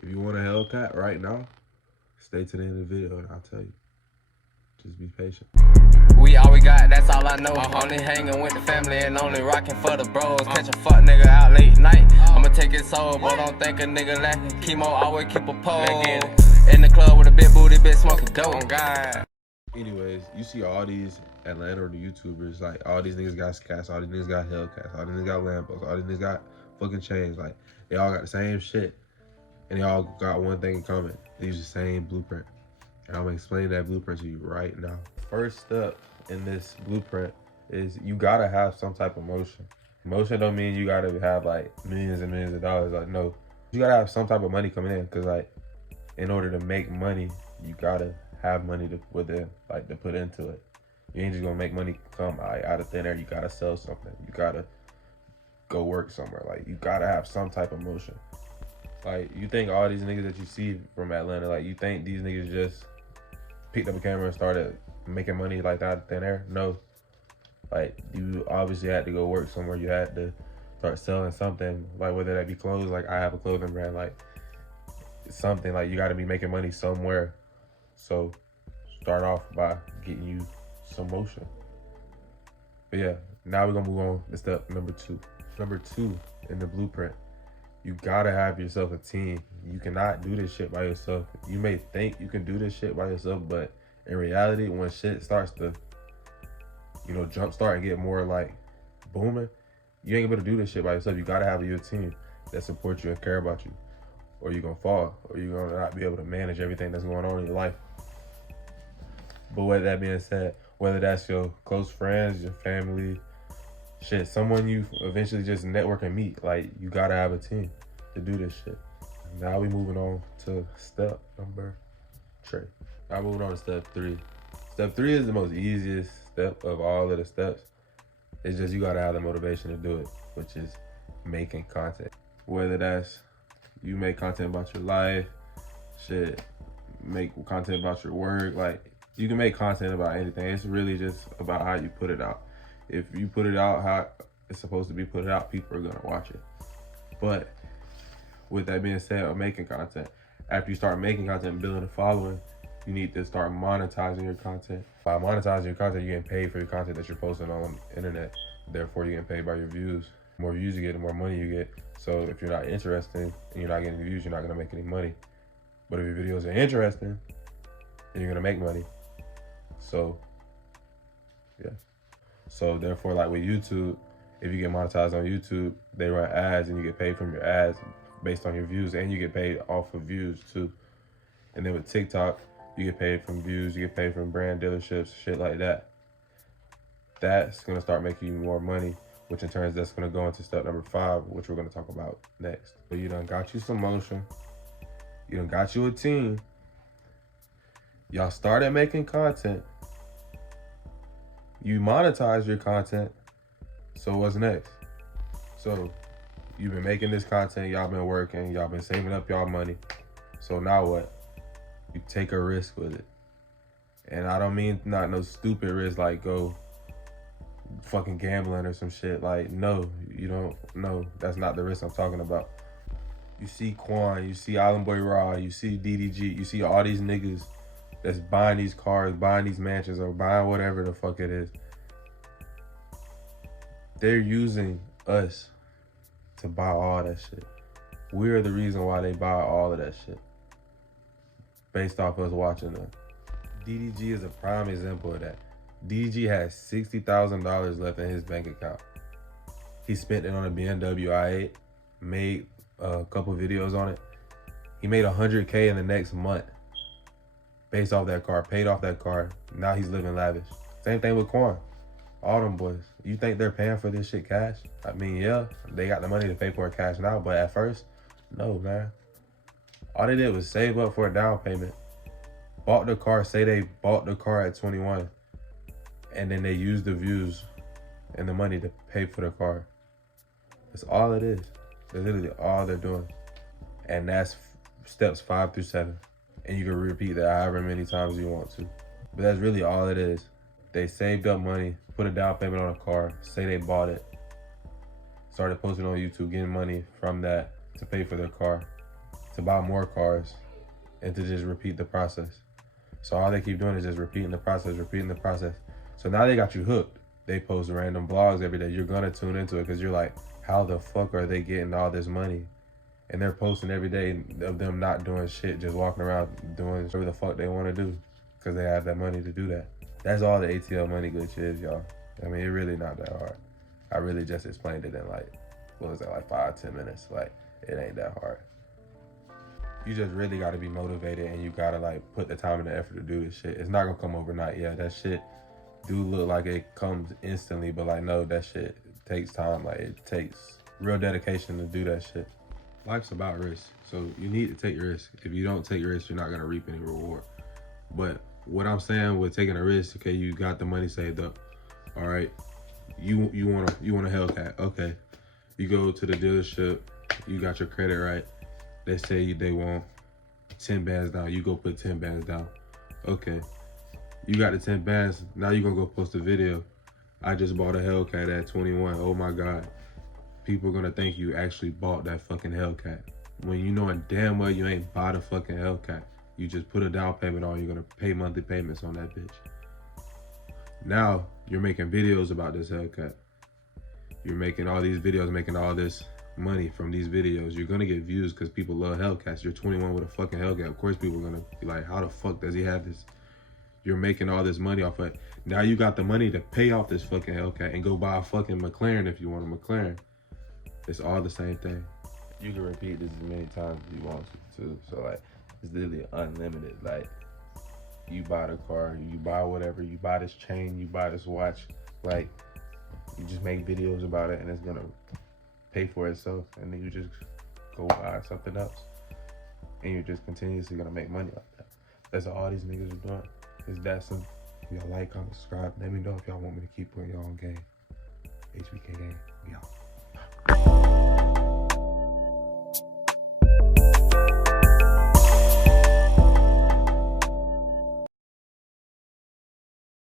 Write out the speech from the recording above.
If you want a Hellcat right now, stay to the end of the video and I'll tell you. Just be patient. We all we got, that's all I know. Only hanging with the family and only rocking for the bros. Catch a fuck nigga out late night. I'ma take his soul, but don't think a nigga lacking. Chemo always keep a pole. In the club with a big booty bitch smoking dope. God. Anyways, you see all these Atlanta or the YouTubers, like all these niggas got cats, all these niggas got Hellcats, all these niggas got Lambos, all these niggas got fucking chains. Like they all got the same shit, and they all got one thing in common. They use the same blueprint, and I'm gonna explain that blueprint to you right now. First step in this blueprint is you gotta have some type of motion. Motion don't mean you gotta have like millions and millions of dollars. Like no, you gotta have some type of money coming in, because like in order to make money, you gotta have money to put in, like to put into it. You ain't just gonna make money come out of thin air. You gotta sell something. You gotta go work somewhere. Like you gotta have some type of motion. Like you think all these niggas that you see from Atlanta, like you think these niggas just picked up a camera and started making money like that out of thin air? No. Like you obviously had to go work somewhere. You had to start selling something, like whether that be clothes, like I have a clothing brand, like something, like you gotta be making money somewhere. So start off by getting you some motion. But yeah, now we're gonna move on to step number two. Number two in the blueprint, you gotta have yourself a team. You cannot do this shit by yourself. You may think you can do this shit by yourself, but in reality, when shit starts to, jumpstart and get more like booming, you ain't able to do this shit by yourself. You gotta have your team that supports you and care about you, or you're gonna fall, or you're gonna not be able to manage everything that's going on in your life. But with that being said, whether that's your close friends, your family, shit, someone you eventually just network and meet, like you gotta have a team to do this shit. Now we moving on to step number 3. Now moving on to step 3. Step 3 is the most easiest step of all of the steps. It's just you gotta have the motivation to do it, which is making content. Whether that's you make content about your life, shit, make content about your work, like you can make content about anything. It's really just about how you put it out. If you put it out how it's supposed to be put out, people are gonna watch it. But with that being said, of making content, after you start making content and building a following, you need to start monetizing your content. By monetizing your content, you're getting paid for your content that you're posting on the internet. Therefore, you're getting paid by your views. The more views you get, the more money you get. So if you're not interested and you're not getting views, you're not gonna make any money. But if your videos are interesting, then you're gonna make money. So, yeah. So therefore, like with YouTube, if you get monetized on YouTube, they run ads and you get paid from your ads based on your views, and you get paid off of views too. And then with TikTok, you get paid from views, you get paid from brand dealerships, shit like that. That's gonna start making you more money, which in turn, that's gonna go into step number 5, which we're gonna talk about next. So you done got you some motion, you done got you a team, y'all started making content, you monetize your content, so what's next? So you've been making this content, y'all been working, y'all been saving up y'all money. So now what? You take a risk with it. And I don't mean not no stupid risk like go fucking gambling or some shit. Like, no, you don't, no, that's not the risk I'm talking about. You see Quan, you see Island Boy Raw, you see DDG, you see all these niggas that's buying these cars, buying these mansions, or buying whatever the fuck it is. They're using us to buy all that shit. We're the reason why they buy all of that shit, based off us watching them. DDG is a prime example of that. DDG has $60,000 left in his bank account. He spent it on a BMW i8, made a couple videos on it. He made $100K in the next month based off that car, paid off that car. Now he's living lavish. Same thing with Quan. All them boys. You think they're paying for this shit cash? I mean, yeah, they got the money to pay for it cash now, but at first, no, man. All they did was save up for a down payment, bought the car, say they bought the car at 21, and then they used the views and the money to pay for the car. That's all it is. That's literally all they're doing. And that's steps 5 through 7. And you can repeat that however many times you want to. But that's really all it is. They saved up money, put a down payment on a car, say they bought it, started posting on YouTube, getting money from that to pay for their car, to buy more cars and to just repeat the process. So all they keep doing is just repeating the process. So now they got you hooked. They post random blogs every day. You're gonna tune into it because you're like, how the fuck are they getting all this money? And they're posting every day of them not doing shit, just walking around doing whatever the fuck they want to do because they have that money to do that. That's all the ATL Money Glitch is, y'all. I mean, it really not that hard. I really just explained it in like, what was that, like 5-10 minutes? Like, it ain't that hard. You just really got to be motivated and you got to like put the time and the effort to do this shit. It's not going to come overnight. Yeah, that shit do look like it comes instantly, but like, no, that shit takes time. Like, it takes real dedication to do that shit. Life's about risk, so you need to take risks. If you don't take risks, you're not going to reap any reward. But what I'm saying with taking a risk, okay, you got the money saved up. All right, you want a Hellcat. Okay, you go to the dealership, you got your credit right. They say they want 10 bands down. You go put 10 bands down. Okay, you got the 10 bands. Now you're gonna go post a video. I just bought a Hellcat at 21. Oh my God. People are gonna think you actually bought that fucking Hellcat. When you know damn well you ain't bought a fucking Hellcat. You just put a down payment on, you're gonna pay monthly payments on that bitch. Now you're making videos about this Hellcat. You're making all these videos, making all this money from these videos. You're gonna get views because people love Hellcats. You're 21 with a fucking Hellcat. Of course people are gonna be like, how the fuck does he have this? You're making all this money off of it. Now you got the money to pay off this fucking Hellcat and go buy a fucking McLaren if you want a McLaren. It's all the same thing. You can repeat this as many times as you want to too. So like, it's literally unlimited. Like, you buy the car, you buy whatever, you buy this chain, you buy this watch. Like, you just make videos about it and it's gonna pay for itself. And then you just go buy something else. And you're just continuously gonna make money like that. That's all these niggas are doing. It's that simple. Y'all like, comment, subscribe. Let me know if y'all want me to keep putting y'all on game. HBKGANG.